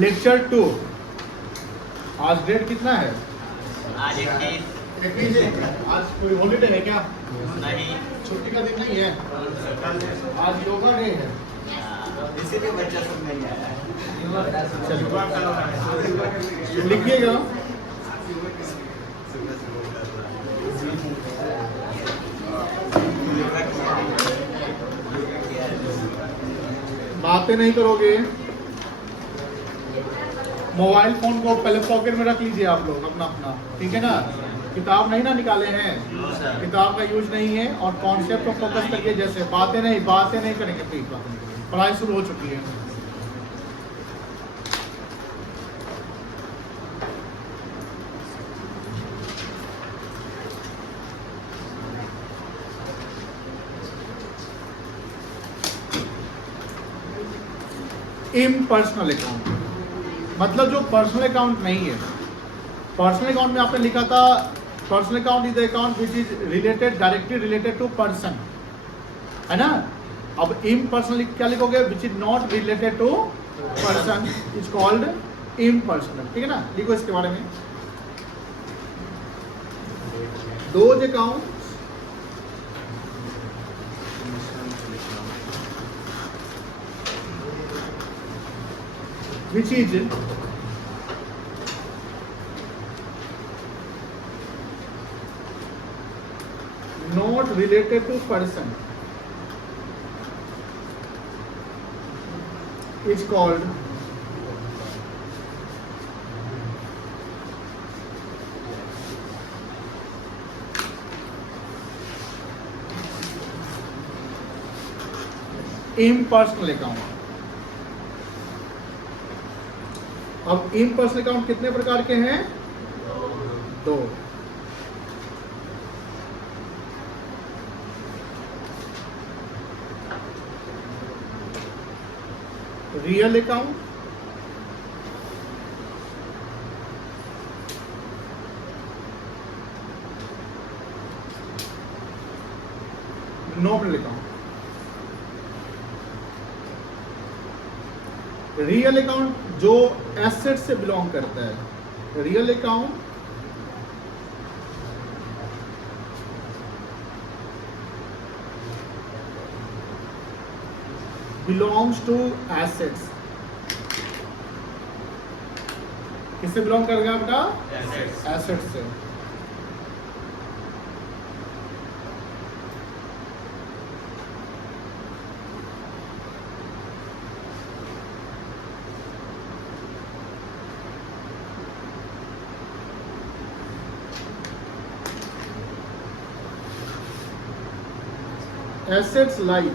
Lecture 2। आज date कितना है? आज 21 है। आज कोई हॉलीडे है क्या? नहीं, छुट्टी का दिन नहीं है। आज योगा डे है। इसीलिए बच्चा सब नहीं आया है। चलिए लिखिएगा। बातें नहीं करोगे। मोबाइल फोन को पहले पॉकेट में रख लीजिए आप लोग अपना अपना, ठीक है ना। किताब नहीं ना निकाले हैं, किताब का यूज नहीं है। और कॉन्सेप्ट को फोकस करिए। जैसे बातें नहीं करेंगे प्लीज। पढ़ाई शुरू हो चुकी है। इम्पर्सनल अकाउंट मतलब जो पर्सनल अकाउंट नहीं है। पर्सनल अकाउंट में आपने लिखा था personal account is the account which is related directly related to person, है ना। अब इम्पर्सनल क्या लिखोगे? Which is not related to person is called impersonal, ठीक है ना। लिखो इसके बारे में। Those account which is not related to person is called impersonal account। अब इम्पर्सनल अकाउंट कितने प्रकार के हैं? 2। Real account nominal account. Real account जो एसेट से बिलोंग करता है। Real account belongs to assets. किससे बिलोंग करेगा बेटा? एसेट से। Assets like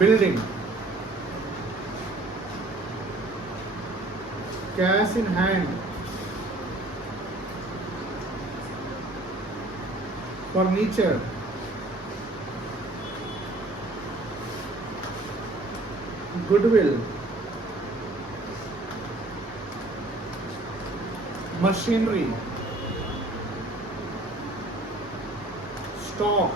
building, cash in hand, furniture, goodwill, machinery, stock,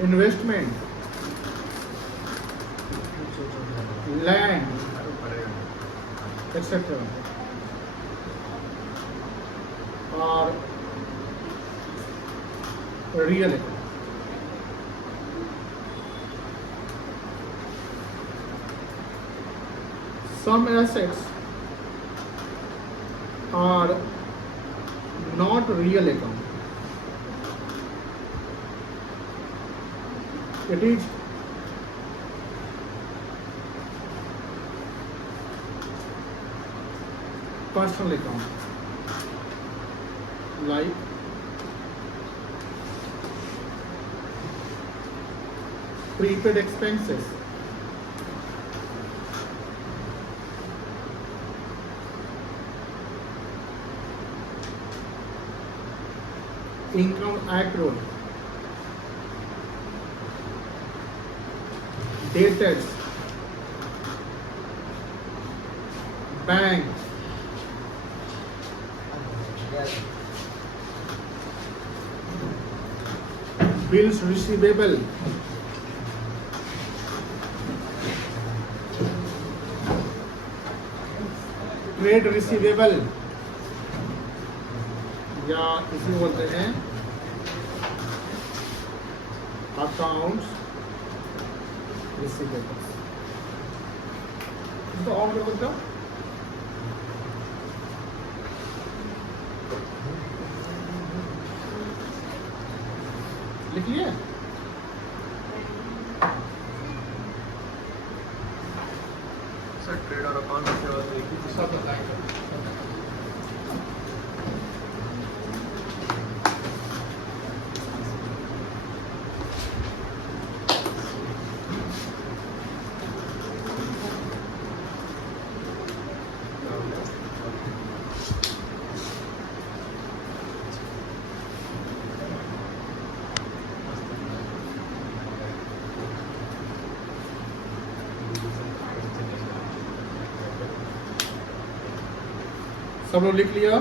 investment, land, etc. और real account। Some assets are not real account. It is personal account, like prepaid expenses, income accrual, debtors, bank, bills receivable, trade receivable, या इसी बोलते हैं accounts receivable. इसको on कर सकते हो? लिखिए। सर ट्रेड और अकाउंट से और एक ही सब बताएंगे। सब लोग लिख लिया?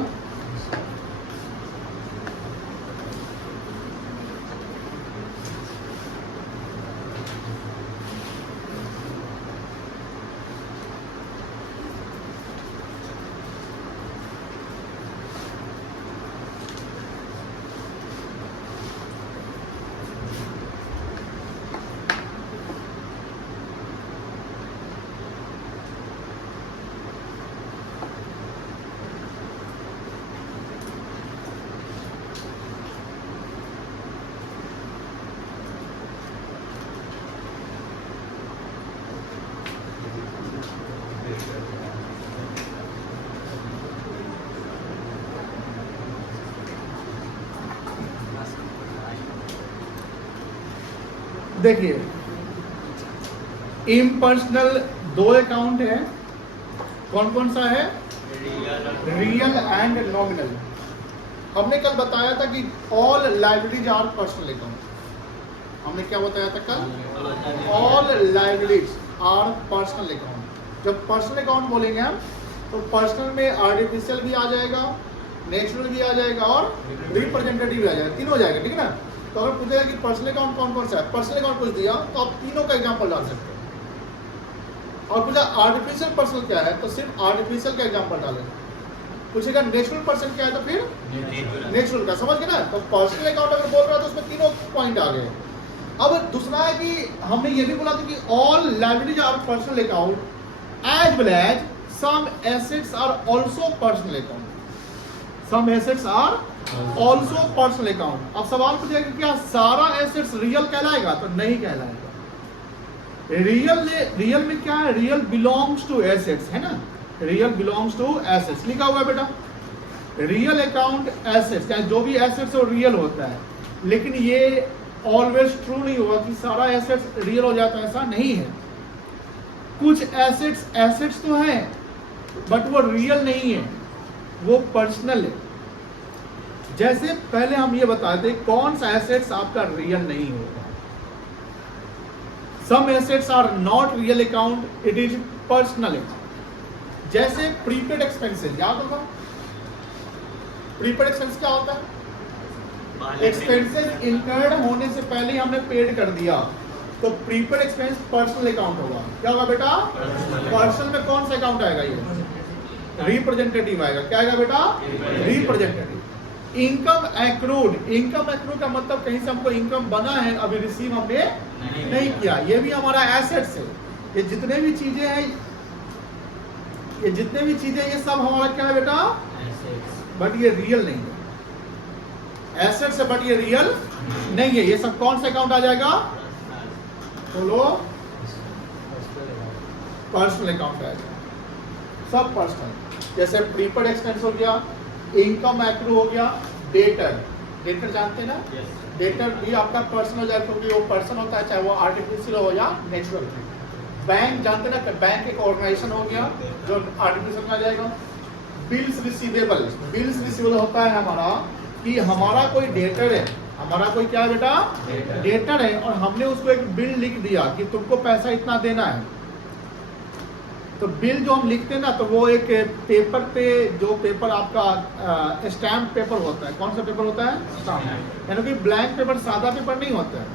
देखिए, इम्पर्सनल दो अकाउंट है। कौन कौन सा है? Real and nominal. हमने कल बताया था कि all liabilities are personal account. हमने क्या बताया था कल? All liabilities are personal account. जब पर्सनल अकाउंट बोलेंगे हम तो पर्सनल में आर्टिफिशियल भी आ जाएगा, नेचुरल भी आ जाएगा और रिप्रेजेंटेटिव भी आ जाएगा, तीनों हो जाएगा। ठीक है ना? तो अगर पूछेगा कि पर्सनल अकाउंट कौन कौन सा है, पर्सनल अकाउंट पूछ दिया तो आप तीनों का एग्जांपल डाल सकते हो। और पूछा आर्टिफिशियल पर्सन क्या है तो सिर्फ आर्टिफिशियल का एग्जांपल डालें। पूछेगा नेचुरल पर्सन क्या है तो फिर नेचुरल का। समझ गए ना? तो पर्सनल अकाउंट अगर बोल रहा है तो उसमें तीनों पॉइंट आ गए। अब दूसरा है कि हमने ये भी बोला था कि all liabilities are personal account as well as some assets are also personal account. Some assets are also personal account. अब सवाल पूछेगा कि क्या सारा एसेट्स रियल कहलाएगा? तो नहीं कहलाएगा। रियल में क्या है? रियल बिलोंग्स टू एसेट्स, है ना? रियल बिलोंग्स टू एसेट्स लिखा हुआ है बेटा। रियल अकाउंट एसेट्स, चाहे जो भी एसेट्स वो रियल होता है, लेकिन ये ऑलवेज ट्रू नहीं होगा कि सारा एसेट्स रियल हो जाता है, ऐसा नहीं है। कुछ एसेट्स तो हैं बट वो रियल नहीं है, वो पर्सनल है। जैसे पहले हम ये बताते कौन सा एसेट्स आपका रियल नहीं होगा। Some assets are not real account, it is personal account. जैसे प्रीपेड एक्सपेंसेस, याद होगा प्रीपेड एक्सपेंस क्या होता है? एक्सपेंसेस इनकर्ड होने से पहले ही हमने पेड कर दिया, तो प्रीपेड एक्सपेंस पर्सनल अकाउंट होगा। क्या होगा बेटा? पर्सनल में कौन सा अकाउंट आएगा? ये रिप्रेजेंटेटिव आएगा। क्या आएगा बेटा? Representative. Income accrued, income accrued का मतलब कहीं से हमको इनकम बना है, अभी रिसीव हमने नहीं किया, ये भी हमारा एसेट्स है। ये जितने भी चीजें हैं, ये सब हमारा क्या है बेटा? बट ये रियल नहीं है। एसेट्स है बट ये रियल नहीं है। ये सब कौन सा अकाउंट आ जाएगा? बोलो। पर्सनल अकाउंट आएगा, सब पर्सनल। जैसे प्रीपेड एक्सपेंस हो गया, इनकम एक्रू हो गया, डेटर जानते हैं ना? डेटर भी आपका पर्सन हो जाएगा क्योंकि वो पर्सन होता है, चाहे वो आर्टिफिशियल हो या नेचुरल। बैंक जानते ना? बैंक एक ऑर्गेनाइजेशन हो गया जो आर्टिफिशियल में आ जाएगा। बिल्स रिसीवेबल होता है हमारा कि हमारा कोई डेटर है, हमारा कोई क्या है बेटा? डेटर है, और हमने उसको एक बिल लिख दिया कि तुमको पैसा इतना देना है। तो बिल जो हम लिखते हैं ना, तो वो एक पेपर पे, जो पेपर आपका स्टैम्प पेपर होता है, कौन सा पेपर होता है? स्टैम्प। यानी कि ब्लैंक पेपर, सादा पेपर नहीं होता है,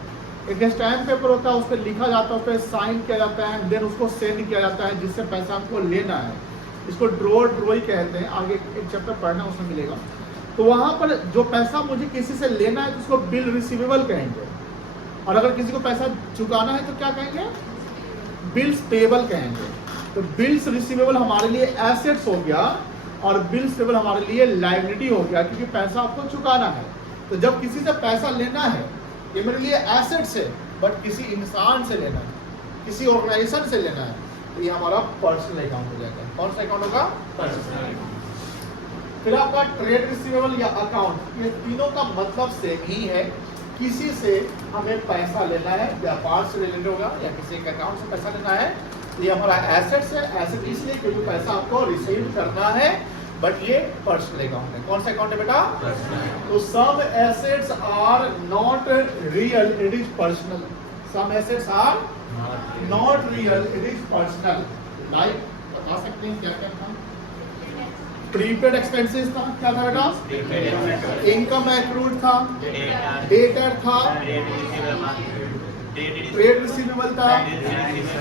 एक स्टैम्प पेपर होता है, उस पर लिखा जाता है, उस पर साइन किया जाता है, देन उसको सेंड किया जाता है जिससे पैसा हमको लेना है। इसको ड्रोई कहते हैं, आगे एक चैप्टर पढ़ना उसमें मिलेगा। तो वहाँ पर जो पैसा मुझे किसी से लेना है तो उसको बिल रिसीवेबल कहेंगे, और अगर किसी को पैसा चुकाना है तो क्या कहेंगे? बिल्स पेबल कहेंगे। तो बिल्स रिसीवेबल हमारे लिए एसेट्स हो गया और बिल्स पेबल हमारे लिए लायबिलिटी हो गया, क्योंकि पैसा आपको चुकाना है। तो जब किसी से पैसा लेना है, ये मेरे लिए एसेट्स है, बट किसी इंसान से लेना है, किसी ऑर्गेनाइजेशन से लेना है, तो ये हमारा पर्सनल अकाउंट हो जाएगा। कौन सा अकाउंट होगा? Personal account. फिर आपका ट्रेड रिसीवेबल या अकाउंट, ये तीनों का मतलब सेम ही है। किसी से हमें पैसा लेना है, व्यापार से रिलेटेड होगा, या किसी के अकाउंट से पैसा लेना है, तो ये हमारा एसेट्स है। एसेट इसलिए क्योंकि पैसा आपको रिसीव करना है, बट ये पर्सनल अकाउंट है। कौन सा अकाउंट है बेटा? तो some assets are not real, it is personal. Some assets are not real, it is personal. Like बता सकते हैं क्या क्या था? प्रीपेड एक्सपेंसेस था, क्या था बेटा? इनकम एक्रूड था, डेटर था, ट्रेड रिसीवेबल था,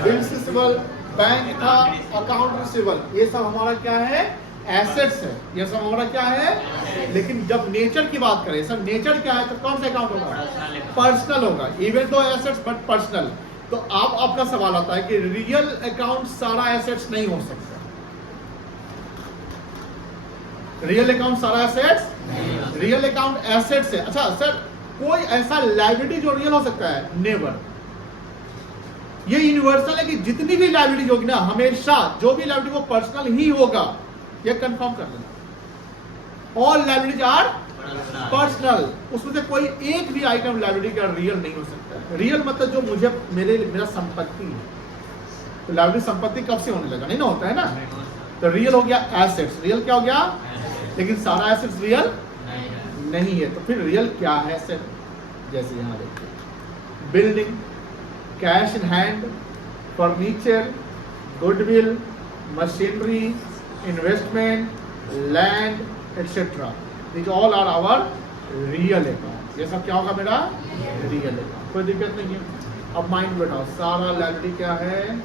बिल्स रिसीवेबल, बैंक था, अकाउंट रिसीवेबल। ये सब हमारा क्या है? एसेट्स है। ये सब हमारा क्या है? लेकिन जब नेचर की बात करें, सर नेचर क्या है, तो कौन सा अकाउंट होगा? पर्सनल होगा। Even though assets but personal. तो आप आपका सवाल आता है कि रियल अकाउंट सारा एसेट्स नहीं हो सकता। रियल अकाउंट सारा एसेट्स, रियल अकाउंट एसेट्स है। अच्छा सर, कोई ऐसा लायबिलिटी जो रियल हो सकता है? नेवर। ये यूनिवर्सल है कि जितनी भी लायबिलिटी होगी ना, हमेशा जो भी लायबिलिटी वो पर्सनल ही होगा। ये कंफर्म कर लेना। All liabilities are personal. उसमें से कोई एक भी आइटम लायबिलिटी का रियल नहीं हो सकता। रियल मतलब जो मुझे मेरा संपत्ति है। तो लायबिलिटी संपत्ति कब से होने लगा? नहीं ना होता है ना। तो रियल हो गया एसेट्स। रियल क्या हो गया? लेकिन सारा एसेट्स रियल नहीं है। तो फिर रियल क्या है सर? जैसे यहाँ देखिए, building, cash in hand, furniture, goodwill, machinery, investment, land, etcetera, this all are our real account. ये सब क्या होगा मेरा? Real account. कोई दिक्कत नहीं है। अब माइंड बैठाओ, सारा लायबिलिटी क्या है?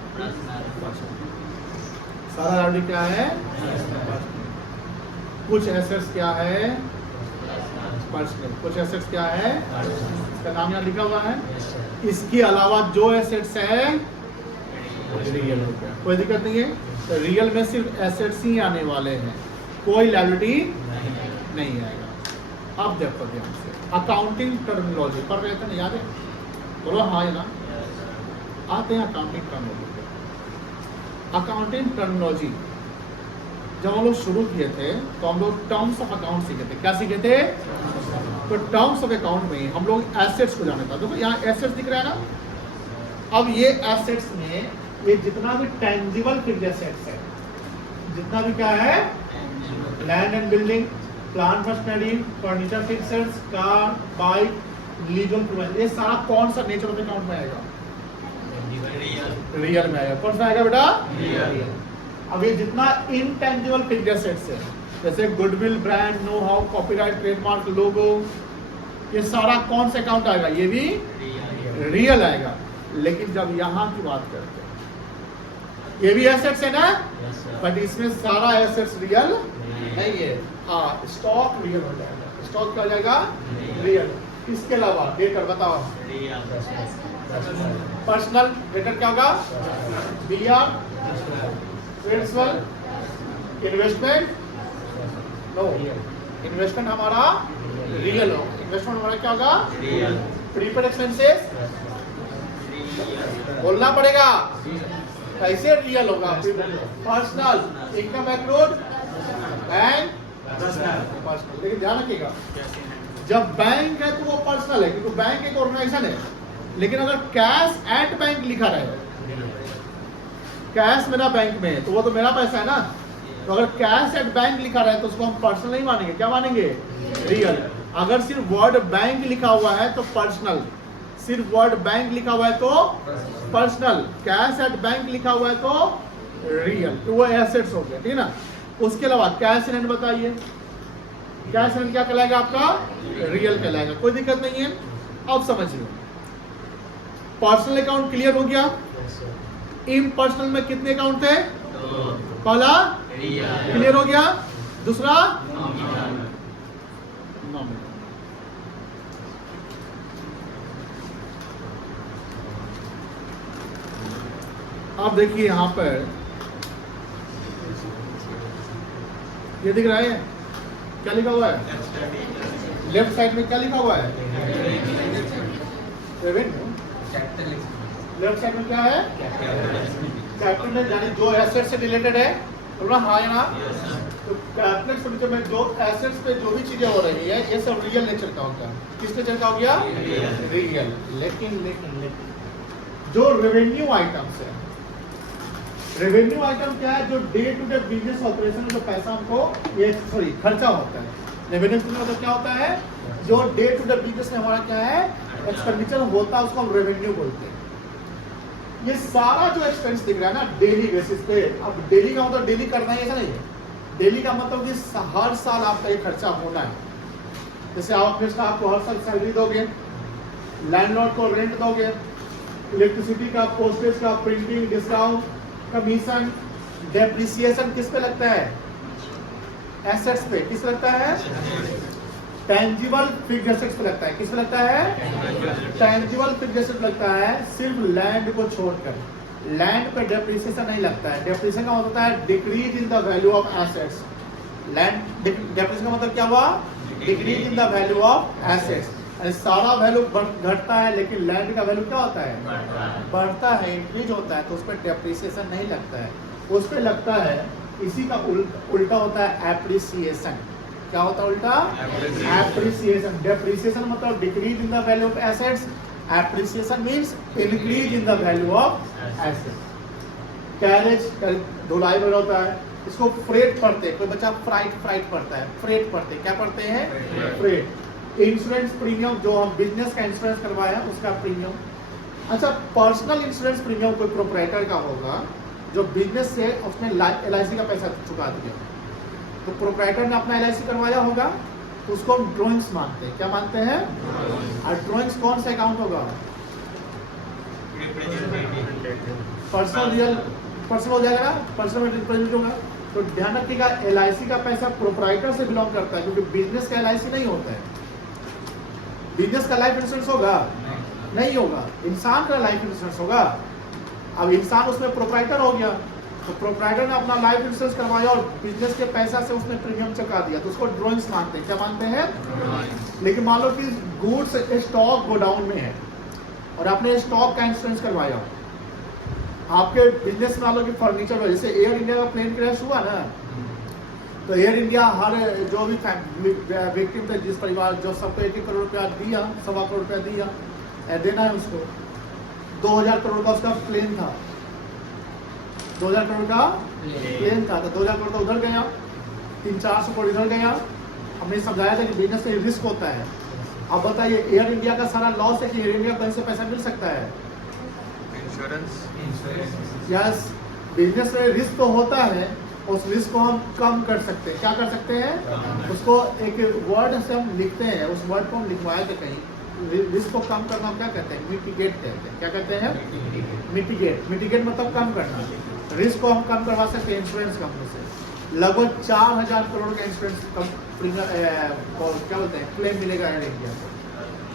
सारा लायबिलिटी क्या है? कुछ एसेट्स क्या है? पर्सनल। कुछ एसेट्स क्या है? इसका नाम यहाँ लिखा हुआ है। इसके अलावा जो एसेट्स है रियल हो गया। कोई दिक्कत नहीं है। तो रियल में सिर्फ एसेट्स ही आने वाले हैं, कोई लायबिलिटी नहीं आएगा। अब देखो ध्यान से, अकाउंटिंग टर्मिनोलॉजी पढ़ रहे थे ना, याद है? बोलो हाँ या ना। आते हैं अकाउंटिंग टर्मिनोलॉजी। अकाउंटिंग टर्मिनोलॉजी जब हम लोग शुरू किए थे तो हम लोग टर्म्स ऑफ अकाउंट सीखे थे। क्या सीखे थे? तो टर्म्स ऑफ अकाउंट में हम लोग एसेट्स को जाना था। देखो यहाँ एसेट्स दिख रहा है ना। अब ये एसेट्स में ये जितना भी टेंजिबल फिक्स्ड एसेट्स है, जितना भी क्या है, land and building, plant machinery, furniture, fixers, car, bike, legal provision, ये सारा कौन सा नेचर ऑफ अकाउंट में आएगा? रियल में आएगा। कौन सा आएगा बेटा? रियल। अब ये जितना इनटेंजिबल फिक्स्ड एसेट्स है, जैसे goodwill, brand, know how, copyright, trademark, logo, ये सारा कौन सा अकाउंट आएगा? ये भी रियल आएगा। लेकिन जब यहाँ की बात करते हैं, ये भी एसेट्स है ना, बट इसमें सारा एसेट्स रियल नहीं है। हाँ, स्टॉक रियल हो जाएगा। स्टॉक क्या हो जाएगा? रियल। इसके अलावा डेटर बताओ। पर्सनल डेटर क्या होगा? B R, tradesman, investment, no, investment हमारा रियल हो। इन्वेस्टमेंट हमारा क्या होगा? रियल। प्रीपेड एक्सपेंसेस बोलना पड़ेगा, कैसे रियल होगा? Personal, income accrued, bank, personal. लेकिन ध्यान रखिएगा, जब बैंक है तो वो पर्सनल है, क्योंकि बैंक एक ऑर्गेनाइजेशन है। लेकिन अगर कैश एट बैंक लिखा रहे, कैश मेरा बैंक में है तो वो तो मेरा पैसा है ना। तो अगर कैश एट बैंक लिखा रहे तो उसको हम पर्सनल नहीं मानेंगे, क्या मानेंगे? रियल। अगर सिर्फ वर्ड बैंक लिखा हुआ है तो पर्सनल, सिर्फ वर्ड बैंक लिखा हुआ है तो पर्सनल, कैश एट बैंक लिखा हुआ है तो रियल, तो वो एसेट्स हो गया, ठीक है ना। उसके अलावा कैश इन हैंड बताइए, कैश इन हैंड क्या कहलाएगा आपका? रियल कहलाएगा, कोई दिक्कत नहीं है। अब समझिए, पर्सनल अकाउंट क्लियर हो गया। इम्पर्सनल में कितने अकाउंट थे? पहला क्लियर हो गया, दूसरा नॉमिनल। अब देखिए यहां पर ये दिख रहा है, क्या लिखा हुआ है? लेफ्ट साइड में क्या लिखा हुआ है? रेवेन्यू। लेफ्ट साइड में क्या है? कैपिटल, यानी जो एसेट से रिलेटेड है, बोला हाँ या ना? तो कैपिटल एक्सपेंडिचर में जो एसेट्स पे जो भी चीजें हो रही है, ये सब रियल नेचर का होता है। किस नेचर का हो गया? रियल। लेकिन जो रेवेन्यू आइटम्स है, रेवेन्यू आइटम क्या है? जो day to day business operation में जो पैसा हमको, ये सॉरी खर्चा होता है। रेवेन्यू मतलब क्या होता है? जो डे टू डे बिजनेस में हमारा क्या है एक्सपेंडिचर होता है, उसको हम रेवेन्यू बोलते हैं। ये सारा जो एक्सपेंस दिख रहा है ना डेली बेसिस पे, अब डेली का मतलब डेली करना है ऐसा नहीं है। डेली का मतलब कि हर साल आपका ये खर्चा होना है। जैसे आपको हर साल सैलरी दोगे, लैंडलॉर्ड को रेंट दोगे, इलेक्ट्रिसिटी का, पोस्टेज का, प्रिंटिंग, डिस्काउंट, कमीशन, डेप्रिसिएशन किस पे लगता है? एसेट्स पे। किस लगता है? टेंजिबल फिक्स्ड एसेट्स पे लगता है। किस पे लगता है? टेंजिबल फिक्स्ड एसेट्स लगता है, सिर्फ लैंड को छोड़कर। लैंड पे डेप्रिसिएशन नहीं लगता है। डेप्रिसिएशन का मतलब होता है decrease in the value of assets. Land depreciation का मतलब क्या हुआ? Decrease in the value of assets. सारा वैल्यू घटता है, लेकिन लैंड का वैल्यू क्या होता है? बढ़ता है, इंक्रीज होता है, तो उस पर डेप्रिसिएशन नहीं लगता है। उस पर लगता है, इसी का उल्टा होता है एप्रिसिएशन। क्या होता है उल्टा? एप्रिसिएशन। डेप्रिसिएशन मतलब decrease in the value of assets, appreciation means increase in the value of assets. Carriage ढुलाई में होता है, इसको फ्रेट पढ़ते हैं। कोई बच्चा फ्राइट पढ़ता है, फ्रेट पढ़ते हैं। क्या पढ़ते हैं? फ्रेट। इंश्योरेंस प्रीमियम, जो हम बिजनेस का इंश्योरेंस करवाया उसका प्रीमियम। अच्छा, पर्सनल इंश्योरेंस प्रीमियम कोई प्रोप्राइटर का होगा जो बिजनेस से उसने LIC का पैसा चुका दिया, तो प्रोप्राइटर ने अपना LIC करवाया होगा, तो उसको हम ड्रॉइंग्स मानते हैं। क्या मानते हैं? और ड्रॉइंग्स कौन सा अकाउंट होगा? पर्सनल रियल, पर्सनल हो जाएगा, पर्सनल रिप्रेजेंटेटिव होगा। तो ध्यान रखिएगा, LIC का पैसा प्रोप्राइटर से बिलोंग करता है, क्योंकि बिजनेस का LIC नहीं होता है। बिजनेस का लाइफ इंश्योरेंस होगा? नहीं होगा। इंसान का लाइफ इंश्योरेंस होगा। अब इंसान उसमें प्रोप्राइटर हो गया, तो प्रोप्राइटर ने अपना लाइफ इंश्योरेंस करवाया और बिजनेस के पैसा से उसने प्रीमियम चुका दिया, तो उसको ड्रॉइंग्स मानते हैं। क्या मानते हैं? लेकिन मान लो कि गुड्स स्टॉक गोडाउन में है और आपने स्टॉक का इंश्योरेंस करवाया, आपके बिजनेस में मान लो कि फर्नीचर में, जैसे एयर इंडिया का प्लेन क्रैश हुआ ना, तो एयर इंडिया हर जो भी विक्टिम थे, जिस परिवार, जो सबको 1-1 करोड़ रुपया दिया, 1.25 करोड़ रुपया दिया, देना है उसको। 2000 करोड़ का उसका प्लेन था, 2000 करोड़ का प्लेन था, तो 2000 करोड़ तो उधर गया, 300-400 करोड़ इधर गया। हमने समझाया था कि बिजनेस में रिस्क होता है। अब बताइए, एयर इंडिया का सारा लॉस है कि एयर इंडिया को से पैसा मिल सकता है? इंश्योरेंस। यस, बिजनेस में रिस्क तो होता है, उस रिस्क को हम कम कर सकते हैं। क्या कर सकते हैं? उसको एक वर्ड से हम लिखते हैं, उस वर्ड को हम लिखवाए थे कहीं। रिस्क को कम करना क्या कहते हैं? मिटिगेट कहते हैं। क्या कहते हैं? मिटिगेट। मिटिगेट मतलब कम करना। रिस्क को हम कम करवा सकते हैं इंश्योरेंस कंपनी से। लगभग 4000 करोड़ का इंश्योरेंस क्या बोलते हैं क्लेम मिलेगा एयर इंडिया को।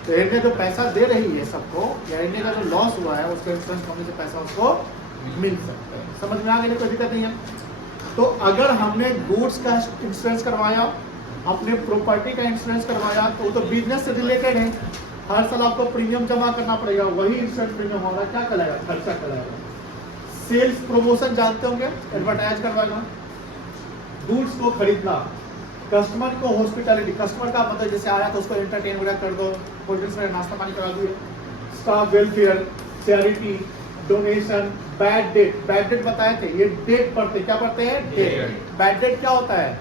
तो एयर इंडिया जो पैसा दे रही है सबको, एयर इंडिया का जो लॉस हुआ है उसके इंश्योरेंस कंपनी से पैसा उसको मिल सकता है। समझ में आ गया? कोई दिक्कत नहीं है। तो अगर हमने गुड्स का इंश्योरेंस करवाया, अपने प्रॉपर्टी का इंश्योरेंस करवाया, तो वो तो बिजनेस से रिलेटेड है। हर साल आपको प्रीमियम जमा करना पड़ेगा, वही इंश्योरेंस प्रीमियम होगा। क्या कहलाएगा? खर्चा कहलाएगा। सेल्स प्रमोशन जानते होंगे, एडवर्टाइज करवाना, गुड्स को खरीदना, कस्टमर को हॉस्पिटैलिटी, कस्टमर का मतलब जैसे आया तो उसको एंटरटेन वगैरह कर दो, कोल्ड ड्रिंक्स वगैरह नाश्ता पानी करा दिए, staff welfare, charity, donation, bad debt. Bad debt बताए थे, ये डेट पढ़ते, क्या पढ़ते हैं? डेट। बैड डेट क्या होता है?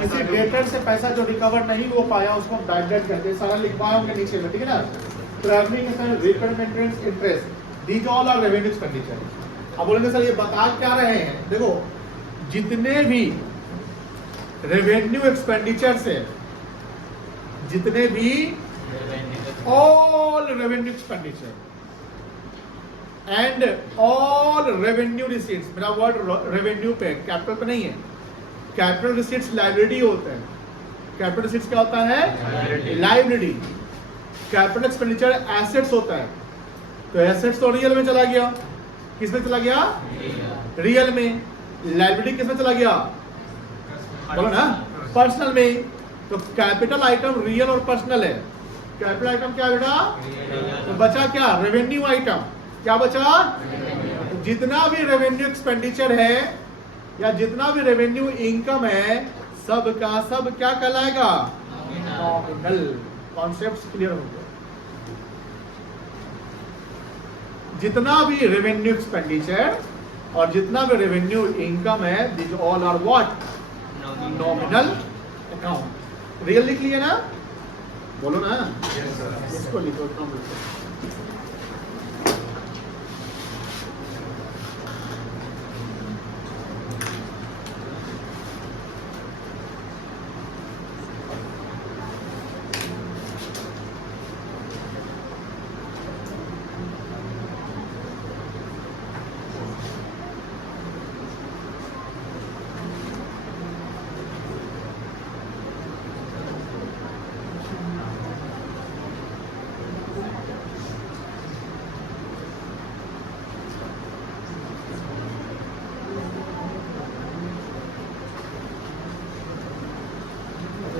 किसी डेटर से पैसा जो रिकवर नहीं हो पाया उसको बैड डेट कहते हैं। सारा लिखवाए होंगे नीचे में, ठीक है ना। Travelling, repair, maintenance, interest, these all are revenue expenditure. अब बोलेंगे सर ये बता क्या रहे हैं, देखो जितने भी रेवेन्यू एक्सपेंडिचर है, जितने भी all revenue expenditure and all revenue receipts, मेरा वर्ड रेवेन्यू पे, कैपिटल पे नहीं है। कैपिटल रिसीट्स लाइबिलिटी होता है। कैपिटल रिसीट्स क्या होता है? लाइबिलिटी। कैपिटल एक्सपेंडिचर एसेट्स होता है। तो एसेट्स तो रियल में चला गया, किस में चला गया? रियल में। लाइबिलिटी किस में चला गया? बोलो ना, पर्सनल में। तो कैपिटल आइटम रियल और पर्सनल है। कैपिटल आइटम क्या बेटा? तो बचा क्या? Revenue item. क्या बचा? जितना भी रेवेन्यू एक्सपेंडिचर है या जितना भी रेवेन्यू इनकम है, सब का सब क्या कहलाएगा? नॉमिनल। कॉन्सेप्ट क्लियर हो गया? जितना भी रेवेन्यू एक्सपेंडिचर और जितना भी रेवेन्यू इनकम है, this all are what? Nominal account. Real लिख लिया ना? बोलो ना। इसको लिखो, लिखो।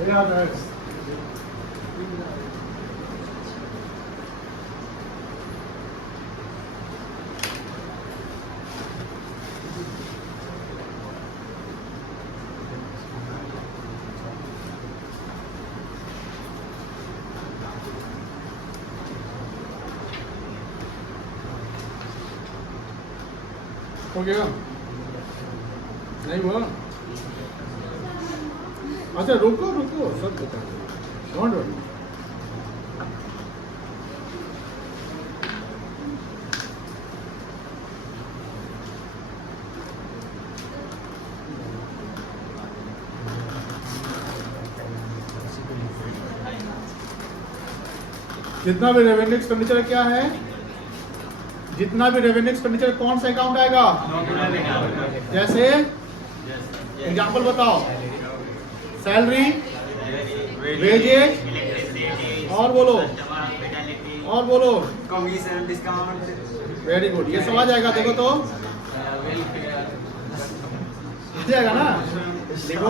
Yeah, that's हो गया? नहीं हुआ? अच्छा रुको रुको, सब बता दो, डोंट वरी। जितना भी रेवेन्यू एक्सपेंडिचर क्या है? जितना भी रेवेन्यू एक्सपेंडिचर कौन सा अकाउंट आएगा? जैसे एग्जांपल बताओ। सैलरी, वेजेज, और बोलो, और बोलो। Commission, discount. वेरी गुड, ये सब आ जाएगा। देखो तो आ जाएगा ना? देखो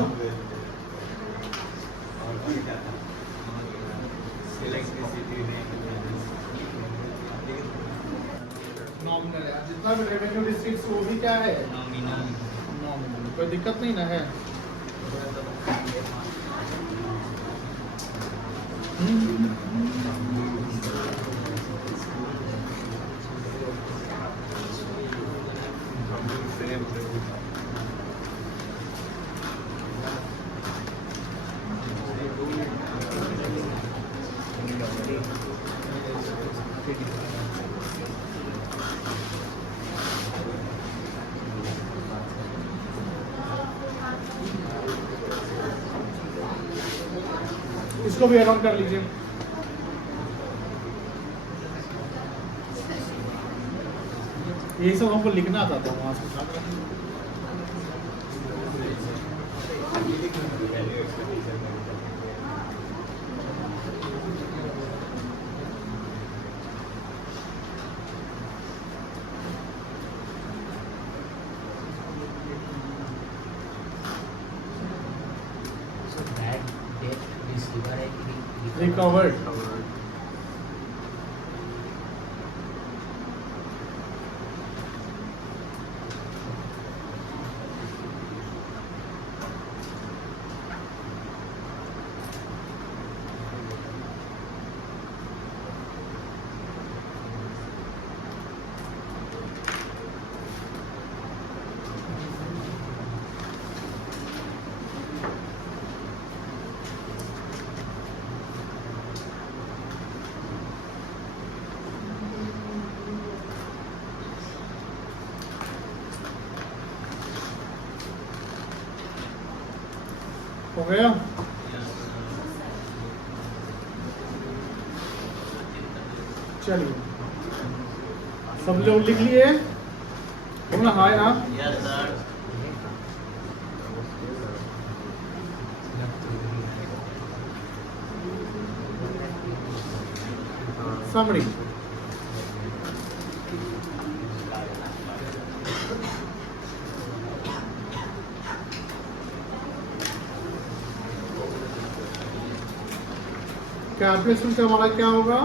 नॉमिनल है। जितना भी रेवेन्यू रिसीट्स वो भी क्या है? नॉमिनल। कोई दिक्कत नहीं ना है? इसको भी ऐड ऑन कर लीजिए। ये सब हमको लिखना आता था वहां से। Recovered. गया? चलिए सब लोग लिख लिए? बोलना हाँ ना? Yes sir. समरी कैपिटल का हमारा क्या होगा?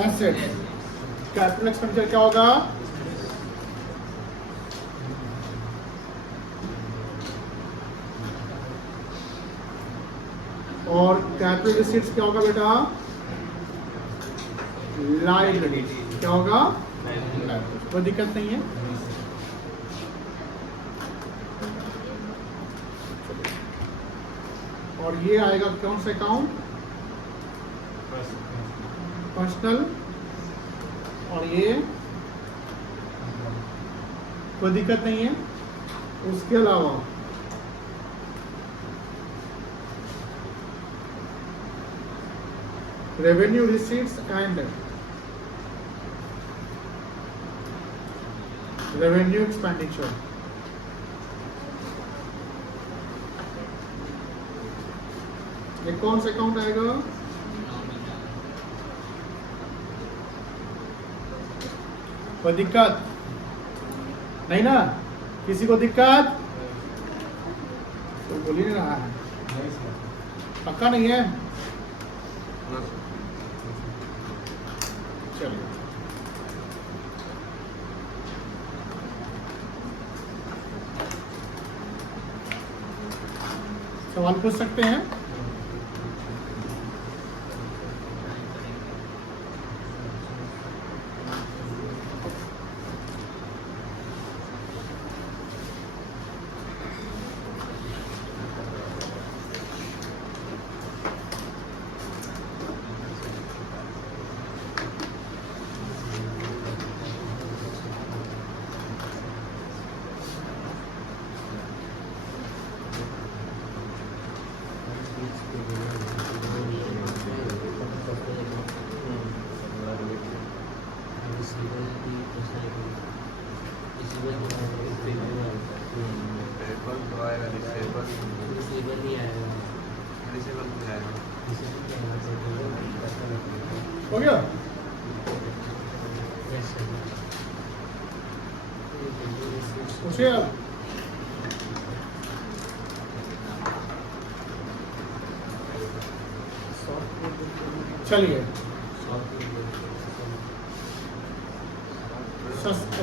एसेट। कैपिटल एक्सपेंडिचर क्या होगा? और कैपिटल रिसीट्स क्या होगा बेटा? लायबिलिटी। क्या होगा? कोई दिक्कत नहीं है। और ये आएगा कौन सा अकाउंट? पर्सनल। और ये कोई दिक्कत नहीं है। उसके अलावा revenue receipts and revenue expenditure. ये कौन सा अकाउंट आएगा? कोई दिक्कत नहीं ना? किसी को दिक्कत तो बोल ही नहीं रहा है। पक्का नहीं है? चलिए सवाल पूछ सकते हैं? हो गया? पूछिए आप। चलिए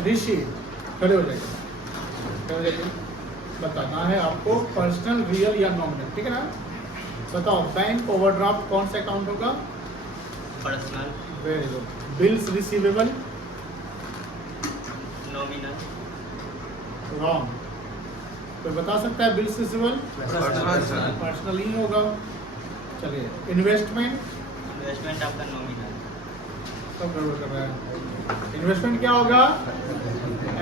ऋषि खड़े हो जाइए। बताना है आपको पर्सनल, रियल या नॉमिनल, ठीक है ना? बताओ बैंक ओवरड्राफ्ट कौन सा अकाउंट होगा? Personal. Very good. Bills receivable? Nominal. Wrong. कोई बता सकता है बिल्स रिसीवेबल? पर्सनल ही होगा। चलिए इन्वेस्टमेंट? इन्वेस्टमेंट आपका नॉमिनल। सब गड़बड़ कर रहा है। इन्वेस्टमेंट क्या होगा?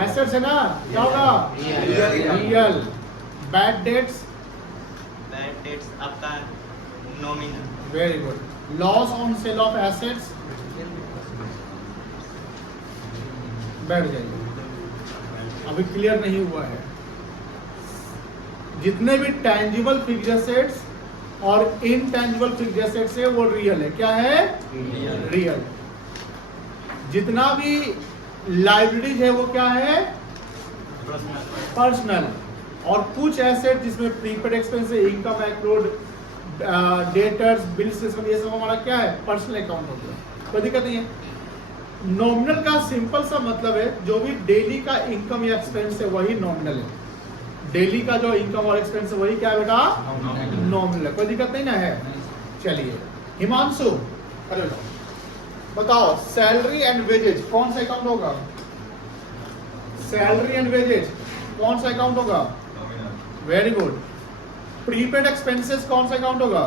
एसेट्स है ना? क्या होगा? Real. Bad debts? Bad debts आपका nominal. Very good. Loss on sale of assets? बैठ जाइए, अभी क्लियर नहीं हुआ है। जितने भी टैंजिबल फिक्स्ड एसेट्स और इनटैंजिबल फिक्स्ड एसेट्स है वो रियल है। क्या है? रियल। जितना भी लाइबिलिटीज है वो क्या है? पर्सनल। और कुछ एसेट जिसमें prepaid expense, income accrued, debtors, bills, ये सब हमारा क्या है? पर्सनल अकाउंट हो गया। कोई दिक्कत नहीं है। नॉमिनल का सिंपल सा मतलब है जो भी डेली का इनकम या एक्सपेंस है वही नॉमिनल है। डेली का जो इनकम और एक्सपेंस है वही क्या है बेटा? नॉमिनल है। कोई दिक्कत नहीं ना है? चलिए हिमांशु अरे बताओ सैलरी एंड वेजेज कौन सा अकाउंट होगा? सैलरी एंड वेजेज कौन सा अकाउंट होगा? Very good. प्रीपेड एक्सपेंसेस कौन सा अकाउंट होगा?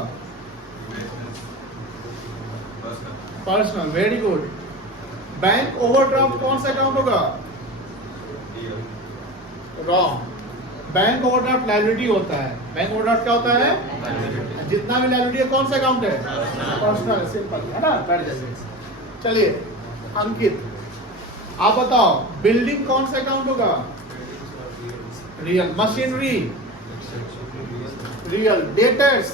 Personal. Very good. Bank overdraft कौन सा अकाउंट होगा? रॉन्ग। बैंक ओवरड्राफ्ट लायबिलिटी होता है। बैंक ओवरड्राफ्ट क्या होता है? जितना भी लायबिलिटी है कौन सा अकाउंट है? पर्सनल, सिंपल है ना, बैठ जाइए। चलिए अंकित, आप बताओ बिल्डिंग कौन सा अकाउंट होगा? Real. Machinery real. Debtors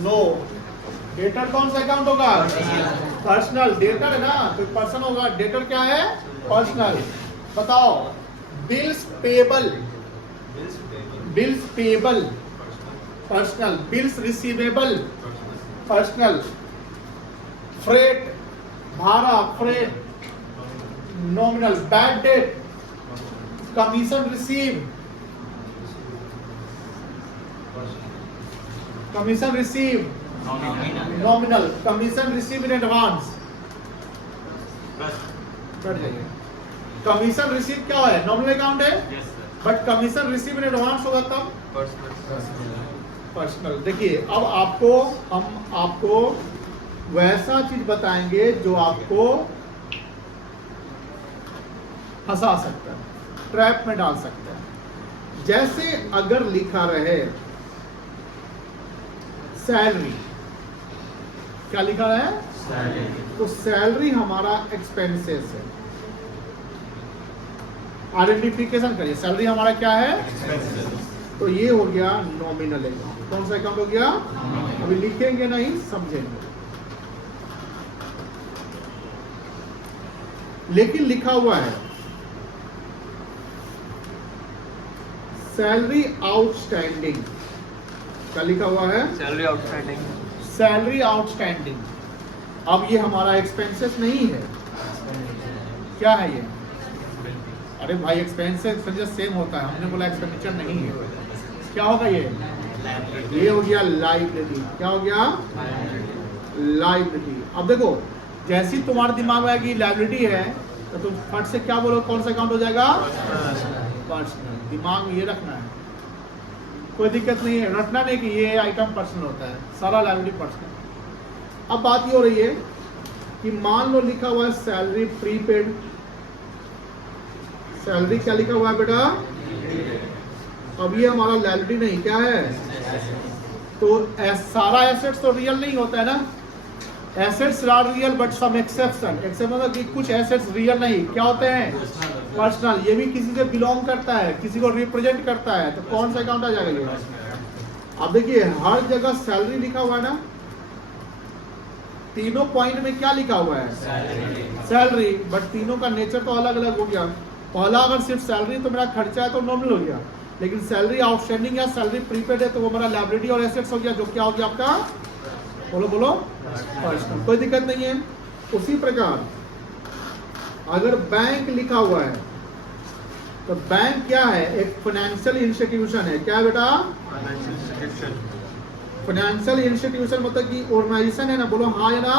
no. Debtor कौन सा अकाउंट होगा? पर्सनल। डेटर है ना, तो पर्सन होगा। डेटर क्या है? पर्सनल। बताओ bills payable personal. Bills receivable personal. Freight भाड़ा, freight nominal. Bad debt, commission receive, nominal. Commission receive in advance. बैठ जाइए। कमीशन रिसीव क्या है? नॉमिनल अकाउंट है, but commission receive in advance होगा तब पर्सनल। देखिए अब हम आपको वैसा चीज बताएंगे जो आपको फंसा सकता है, ट्रैप में डाल सकता है। जैसे अगर लिखा रहे सैलरी, क्या लिखा है? सैलरी। तो सैलरी हमारा एक्सपेंसेस है। आइडेंटिफिकेशन करिए, सैलरी हमारा क्या है? एक्सपेंसेस। तो ये हो गया नॉमिनल अकाउंट। कौन सा अकाउंट हो गया? अभी लिखेंगे नहीं, समझेंगे। लेकिन लिखा हुआ है सैलरी आउटस्टैंडिंग। क्या लिखा हुआ है? Salary outstanding. Salary outstanding. अब ये हमारा एक्सपेंसेस नहीं है, क्या है ये? अरे भाई एक्सपेंसेस सेम होता है, हमने बोला एक्सपेंडिचर नहीं है। क्या होगा ये? ये हो गया लायबिलिटी। क्या हो गया? लायबिलिटी। अब देखो जैसी तुम्हारे दिमाग में आएगी लायबिलिटी है तो तुम फट से क्या बोलो, कौन सा अकाउंट हो जाएगा? पर्सनल। दिमाग में ये रखना है, कोई दिक्कत नहीं है, रखना नहीं कि ये आइटम पर्सनल होता है, सारा लायबिलिटी पर्सनल। अब बात ये हो रही है कि मान लो लिखा हुआ है सैलरी प्रीपेड। सैलरी क्या लिखा हुआ है बेटा? अब ये हमारा लायबिलिटी नहीं, क्या है? तो सारा एसेट्स तो रियल नहीं होता है ना। Assets are real but some exception. Exception मतलब कि कुछ एसेट्स रियल नहीं, क्या होते हैं? पर्सनल। ये भी किसी से बिलोंग करता है, किसी को रिप्रेजेंट करता है, तो कौन सा अकाउंट आ जाएगा ये? अब देखिए हर जगह सैलरी लिखा हुआ है ना, तीनों पॉइंट में क्या लिखा हुआ है? सैलरी। बट तीनों का नेचर तो अलग अलग हो गया। पहला अगर सिर्फ सैलरी तो मेरा खर्चा है तो नॉमिनल हो गया, लेकिन सैलरी आउटस्टैंडिंग या सैलरी प्रीपेड है तो वो मेरा लायबिलिटी और एसेट्स हो गया, जो क्या हो गया आपका? बोलो पर्सनल। कोई दिक्कत नहीं है। उसी प्रकार अगर बैंक लिखा हुआ है तो बैंक क्या है? एक फाइनेंशियल इंस्टीट्यूशन है। क्या बेटा? फाइनेंशियल इंस्टीट्यूशन मतलब कि ऑर्गेनाइजेशन है ना, बोलो हाँ या ना?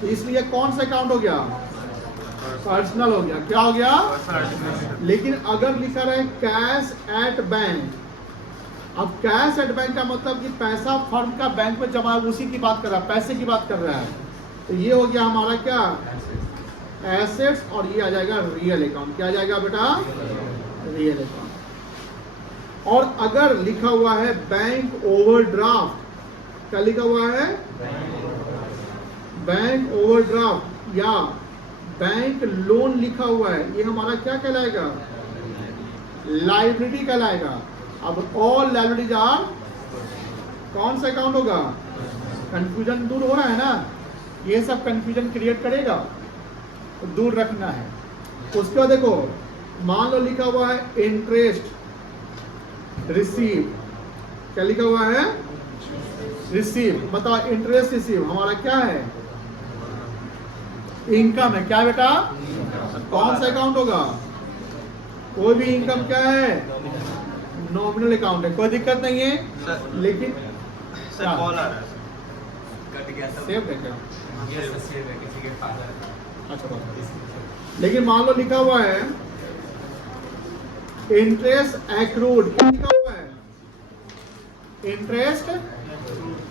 तो इसलिए कौन सा अकाउंट हो गया? पर्सनल हो गया। क्या हो गया? लेकिन अगर लिखा रहे कैश एट बैंक, अब कैश एट बैंक का मतलब कि पैसा फर्म का बैंक में जमा है, उसी की बात कर रहा है, पैसे की बात कर रहा है। तो ये हो गया हमारा क्या? एसेट्स। और ये आ जाएगा रियल अकाउंट। क्या आ जाएगा बेटा? Real account. और अगर लिखा हुआ है बैंक ओवरड्राफ्ट, क्या लिखा हुआ है? बैंक ओवरड्राफ्ट या बैंक लोन लिखा हुआ है, ये हमारा क्या कहलाएगा? लायबिलिटी कहलाएगा। अब ऑल लायबिलिटीज आर कौन सा अकाउंट होगा? कंफ्यूजन दूर हो रहा है ना, ये सब कंफ्यूजन क्रिएट करेगा तो दूर रखना है। उसके बाद देखो मान लो लिखा हुआ है इंटरेस्ट रिसीव। क्या लिखा हुआ है? रिसीव। बताओ इंटरेस्ट रिसीव हमारा क्या है? इनकम है। क्या बेटा? कौन सा अकाउंट होगा? कोई भी इनकम क्या है? नॉमिनल अकाउंट है। कोई दिक्कत नहीं है। लेकिन सर कॉल आ रहा है। सेव है क्या? अच्छा लेकिन मान लो लिखा हुआ है इंटरेस्ट एक्रूड। क्या लिखा हुआ है? इंटरेस्ट।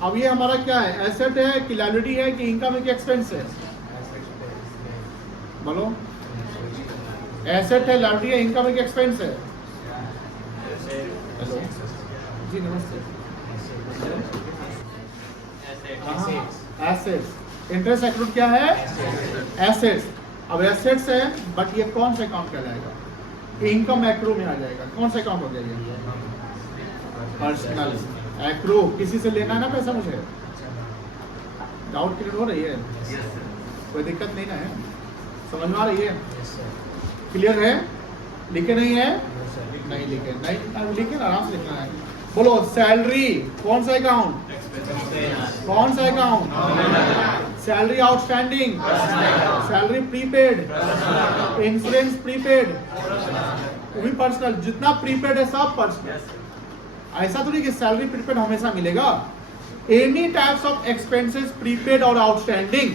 अब ये हमारा क्या है? एसेट है कि लायबिलिटी है कि इनकम है कि एक्सपेंस है? बोलो। एसेट है, लाइबिलिटी है, इनकम है कि एक्सपेंस है? हेलो जी नमस्ते। एसेट्स। इंटरेस्ट एक्रूड क्या है? एसेट्स। अब एसेट्स है बट ये कौन सा अकाउंट कहलाएगा? इनकम एक्रू में आ जाएगा। कौन सा अकाउंट हो गया ये? Personal accrue. किसी से लेना है ना पैसा मुझे? डाउट क्लियर हो रही है? कोई दिक्कत नहीं ना है? समझ में आ रही है? क्लियर है? लिखे नहीं है? नहीं लिखे, नहीं लिखे ना, आराम से लिखना है। बोलो सैलरी कौन सा अकाउंट? कौन सा account? Salary outstanding, salary prepaid, insurance prepaid, वो भी पर्सनल। जितना प्रीपेड है सब पर्सनल। ऐसा तो नहीं कि सैलरी प्रीपेड हमेशा मिलेगा। Any types of expenses prepaid और आउटस्टैंडिंग,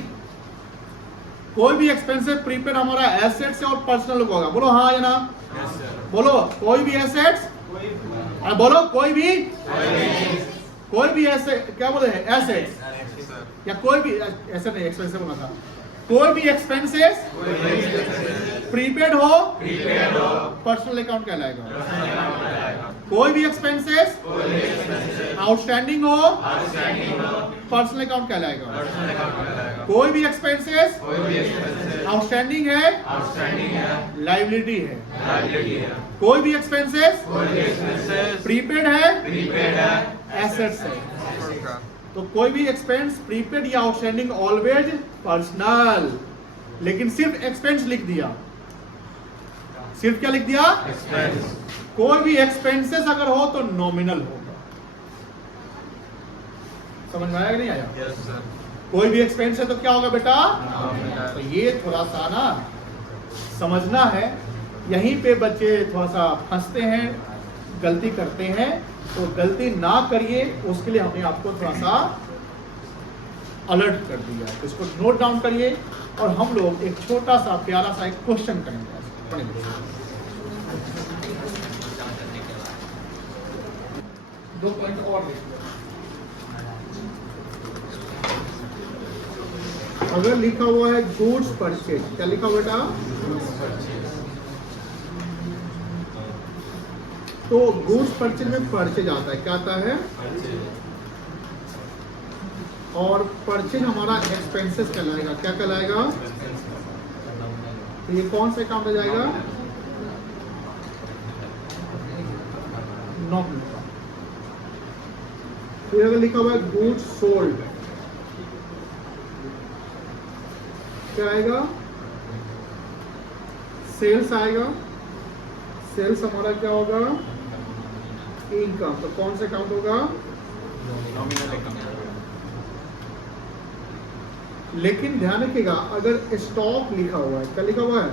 कोई भी एक्सपेंसेस प्रीपेड हमारा एसेट से और पर्सनल होगा। बोलो हाँ या ना? बोलो कोई भी एसेट्स, बोलो कोई भी एसेट, क्या बोले एसेट्स या कोई भी ऐसा नहीं, एक्सपेंसेस बोला था। कोई भी एक्सपेंसेस प्रीपेड हो पर्सनल अकाउंट कहलाएगा। कोई भी एक्सपेंसेस आउटस्टैंडिंग हो पर्सनल अकाउंट कहलाएगा। कोई भी एक्सपेंसेस आउटस्टैंडिंग है, लाइबिलिटी है। कोई भी एक्सपेंसेस प्रीपेड है, एसेट्स है। तो कोई भी एक्सपेंस प्रीपेड या आउटस्टैंडिंग ऑलवेज पर्सनल। लेकिन सिर्फ एक्सपेंस लिख दिया, सिर्फ क्या लिख दिया? एक्सपेंस। कोई भी एक्सपेंसेस अगर हो तो नॉमिनल होगा। समझ में आया कि नहीं आया? Yes sir. कोई भी एक्सपेंस है तो क्या होगा बेटा? तो ये थोड़ा सा ना समझना है। यहीं पे बच्चे थोड़ा सा फंसते हैं, गलती करते हैं। तो गलती ना करिए, उसके लिए हमने आपको थोड़ा सा अलर्ट कर दिया। तो इसको नोट डाउन करिए और हम लोग एक छोटा सा प्यारा सा एक क्वेश्चन करेंगे। 2 पॉइंट और लिख लो। अगर लिखा हुआ है गुड्स परचेज, क्या लिखा हुआ बेटा? तो गुड्स परचेज में परचेज आता है, क्या आता है? और परचेज हमारा एक्सपेंसेस कहलाएगा, क्या कहलाएगा? तो ये कौन से अकाउंट में जाएगा? नॉमिनल। फिर अगर लिखा हुआ है गुड्स सोल्ड, क्या आएगा? सेल्स आएगा। सेल्स हमारा क्या होगा? इनकम। तो कौन सा अकाउंट होगा? Nominal account. लेकिन ध्यान रखिएगा, अगर स्टॉक लिखा हुआ है, क्या लिखा हुआ है?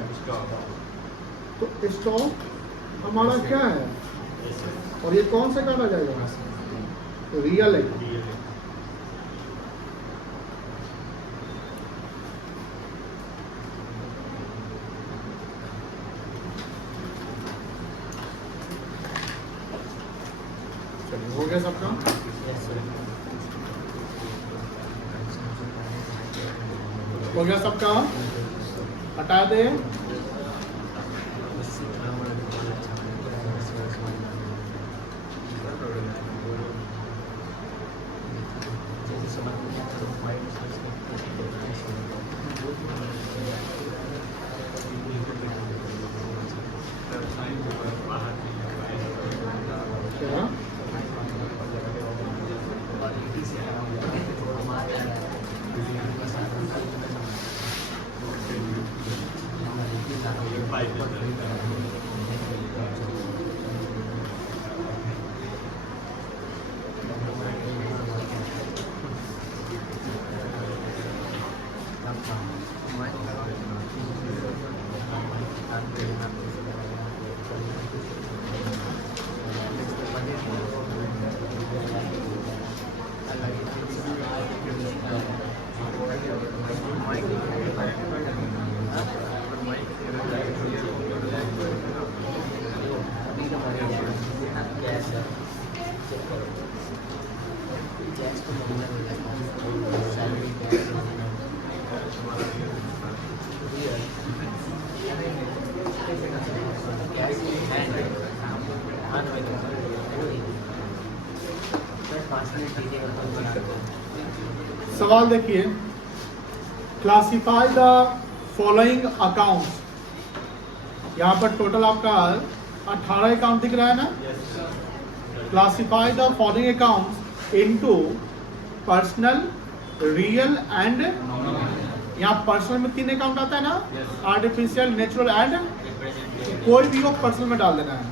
तो स्टॉक हमारा क्या है? और ये कौन सा अकाउंट आ जाएगा? तो रियल है। चलिए हो गया सबका? हो गया सबका? हटा दे। क्या? सवाल देखिए, क्लासिफाई द फॉलोइंग अकाउंट्स। यहाँ पर टोटल आपका 18 अकाउंट दिख रहा है ना। Classify the following accounts into personal, real and, यहाँ पर्सनल में 3 अकाउंट आता है ना, आर्टिफिशियल, नेचुरल एंड, कोई भी हो पर्सनल में डाल देना है।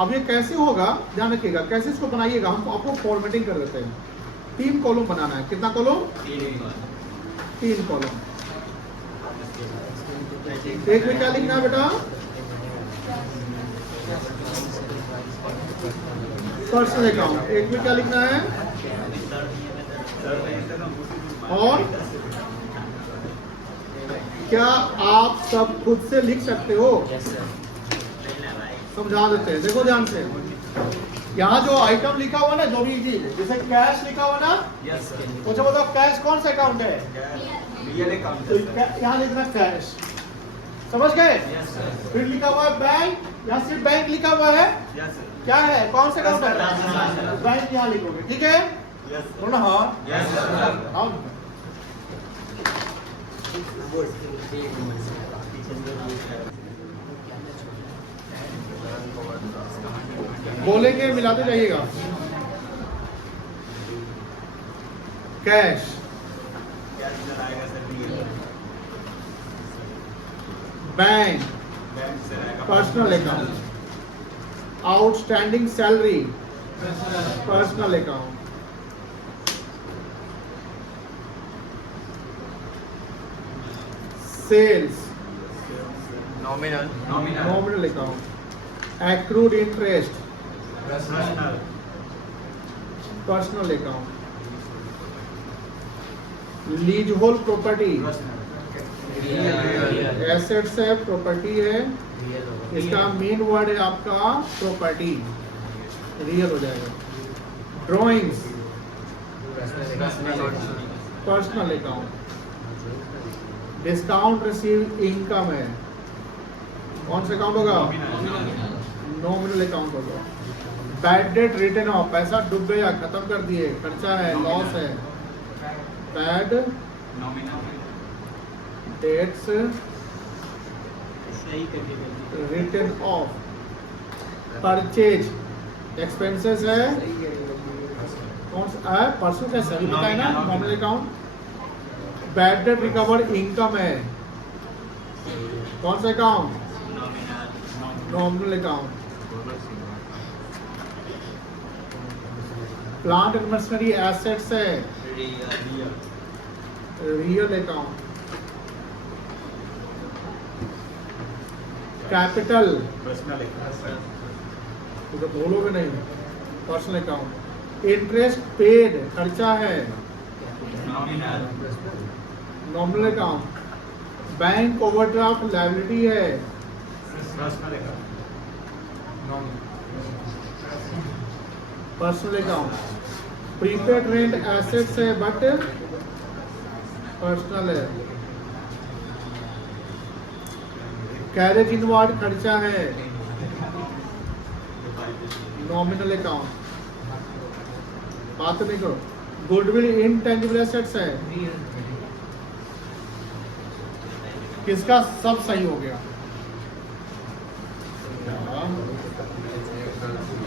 अब ये कैसे होगा ध्यान रखिएगा, कैसे इसको बनाइएगा, हम आपको फॉर्मेटिंग कर देते हैं। 3 कॉलम बनाना है। कितना कॉलम? 3 कॉलम। एक में क्या लिखना है बेटा? Personal account. एक में क्या लिखना है? और क्या आप सब खुद से लिख सकते हो? समझा देते हैं, देखो ध्यान से। यहाँ जो आइटम लिखा हुआ ना, जो भी चीज, जैसे कैश लिखा हुआ ना, मुझे बताओ कैश कौन सा अकाउंट है? Real account. तो यहाँ लिखना कैश, समझ गए? फिर लिखा हुआ है बैंक, यहाँ सिर्फ बैंक लिखा हुआ है। क्या है, कौन सा अकाउंट है? बैंक यहाँ लिखोगे, ठीक है? बोलो हाँ। हाँ बोलेंगे, मिलाते जाइएगा। Cash, bank, personal account, outstanding salary, personal account, sales, nominal account, accrued interest, personal account, lease hold property, assets है, प्रॉपर्टी है, इसका मेन वर्ड है आपका प्रॉपर्टी, रियल हो जाएगा। Drawings, personal account, discount receive income है, कौन सा अकाउंट होगा? नॉमिनल अकाउंट होगा। बैड डेट रिटर्न ऑफ, पैसा डूब गया, खत्म कर दिए, खर्चा है, लॉस है। Bad debts written off, purchase expenses है, कौन सा है? परसों का सभी बताए ना, nominal account. Bad debt recovered income है, कौन सा account? Nominal account. Plant and machinery assets है, रियल अकाउंट। कैपिटल, तो बोलोगे नहीं, पर्सनल अकाउंट। इंटरेस्ट पेड, खर्चा है, nominal account. Bank overdraft liability है, personal account. Prepaid rent assets है बट पर्सनल है। कैरेज इनवार्ड खर्चा है, नॉमिनल अकाउंट। बात नहीं करो। गुडविल इनटेंजिबल एसेट्स है, किसका सब सही हो गया?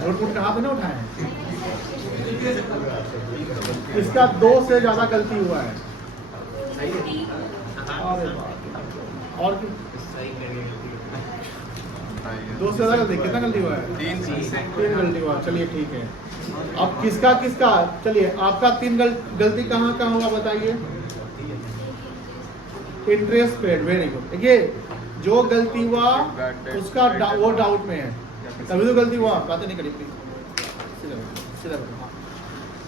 नोटबुक कहाँ पे ना उठाए? इसका 2 से ज्यादा गलती हुआ है। और 2 से ज्यादा गलती, कितना गलती हुआ है? 3 गलती हुआ। चलिए ठीक है। अब किसका किसका, चलिए आपका 3 गलती कहाँ कहाँ हुआ बताइए? Interest paid, very good. देखिए जो गलती हुआ उसका वो डाउट में है, तभी तो गलती हुआ। बातें नहीं करी प्लीज।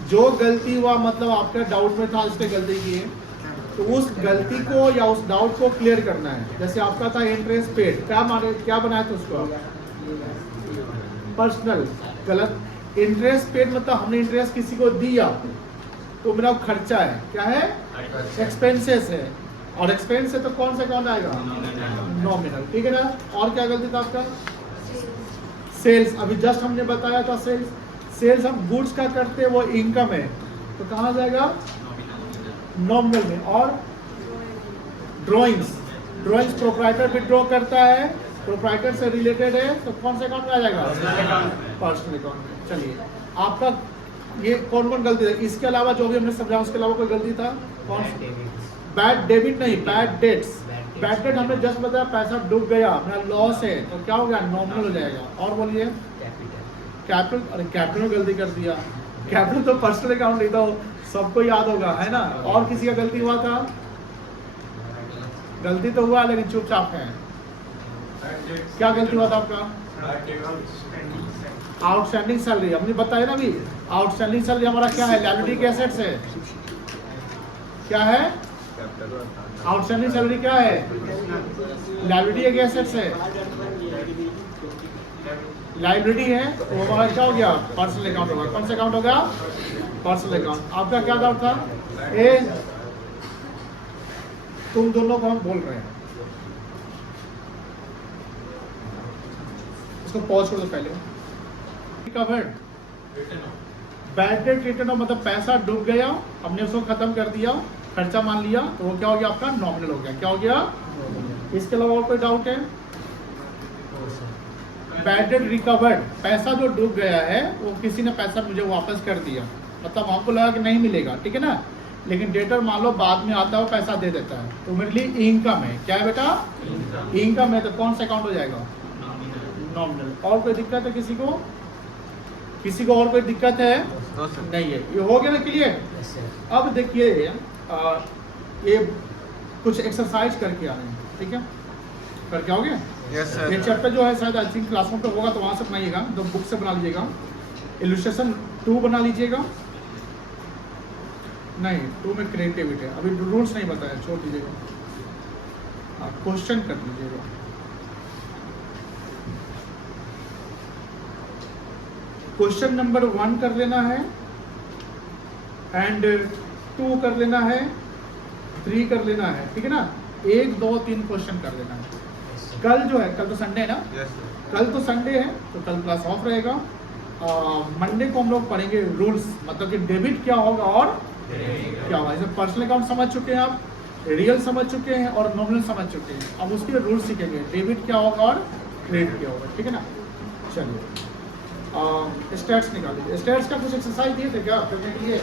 जो गलती हुआ मतलब आपका डाउट में था, उसने गलती की है, तो उस गलती को या उस डाउट को क्लियर करना है। जैसे आपका था इंटरेस्ट पेड, क्या बनाया था उसको? पर्सनल, गलत। इंटरेस्ट पेड मतलब हमने इंटरेस्ट किसी को दिया, तो मेरा खर्चा है, क्या है? एक्सपेंसेस है। और एक्सपेंस है तो कौन सा अकाउंट आएगा? नॉमिनल, ठीक है ना? और क्या गलती था आपका? सेल्स, अभी जस्ट हमने बताया था सेल्स। सेल्स हम गुड्स का करते हैं वो इनकम है, तो कहाँ जाएगा? नॉमिनल में। और ड्राइंग्स प्रोप्राइटर भी ड्रॉ करता है, प्रोप्राइटर से रिलेटेड है, तो कौन से अकाउंट में आ जाएगा? पर्सनल अकाउंट में। चलिए आपका ये कौन कौन गलती है? इसके अलावा जो भी हमने समझा उसके अलावा कोई गलती था? कौन? बैड डेबिट नहीं, बैड डेट्स। बैड डेट हमने जस्ट बताया पैसा डूब गया, मेरा लॉस है, तो क्या हो गया? नॉमिनल हो जाएगा। और बोलिए कैपिटल। अरे कैपिटल में गलती कर दिया, कैपिटल तो पर्सनल अकाउंट नहीं था, सबको याद होगा है ना। और किसी का गलती हुआ था? गलती तो हुआ लेकिन चुपचाप है। क्या गलती हुआ था आपका? Outstanding salary. हमने बताया ना अभी, आउटस्टैंडिंग सैलरी हमारा क्या है? लायबिलिटी के एसेट्स है। क्या है? आउटस्टैंडिंग सैलरी क्या है? लायबिलिटी के एसेट्स है। लायबिलिटी है तो हमारा क्या हो गया? पर्सनल अकाउंट होगा। कौन सा अकाउंट होगा? Personal account. आपका क्या डाउट था? ए तुम दोनों को हम बोल रहे हैं, इसको पॉज कर दो पहले। Covered bad debt return of, मतलब पैसा डूब गया, हमने उसको खत्म कर दिया, खर्चा मान लिया, तो वो क्या हो गया? आपका नॉमिनल हो गया। क्या हो गया? इसके अलावा और कोई डाउट है? बैड डेट रिकवर्ड, पैसा जो डूब गया है वो किसी ने पैसा मुझे वापस कर दिया, मतलब आपको लगा कि नहीं मिलेगा, ठीक है ना, लेकिन डेटर मान लो बाद में आता है वो पैसा दे देता है, तो मेरे लिए इनकम है। क्या है बेटा? इनकम है। तो कौन सा अकाउंट हो जाएगा? नॉमिनल। और कोई दिक्कत है किसी को? किसी को और कोई दिक्कत है? नहीं है। ये हो गया ना क्लियर? अब देखिए ये कुछ एक्सरसाइज करके आ रहे हैं, ठीक है? करके आओगे? Yes sir. ये चैप्टर जो है शायद आई थिंक क्लासरूम पे होगा, तो वहाँ से बनाइएगा, तो बुक से बना लीजिएगा। इलस्ट्रेशन 2 बना लीजिएगा। नहीं 2 में क्रिएटिविटी है, अभी रूल्स नहीं बताया, छोड़ दीजिएगा। क्वेश्चन कर लीजिएगा। क्वेश्चन नंबर 1 कर लेना है, एंड 2 कर लेना है, 3 कर लेना है, ठीक है ना? 1 2 3 क्वेश्चन कर लेना है। कल जो है, कल तो संडे है ना? Yes sir. कल तो संडे है तो कल क्लास ऑफ रहेगा। मंडे को हम लोग पढ़ेंगे रूल्स, मतलब कि डेबिट क्या होगा और क्या होगा। जैसे पर्सनल अकाउंट समझ चुके हैं आप, रियल समझ चुके हैं और नॉमिनल समझ चुके हैं, अब उसके रूल्स सीखेंगे, डेबिट क्या होगा और क्रेडिट क्या होगा, ठीक है ना? चलिए स्टैट्स निकालिए। स्टैट्स का कुछ एक्सरसाइज दिए थे क्या करने के लिए?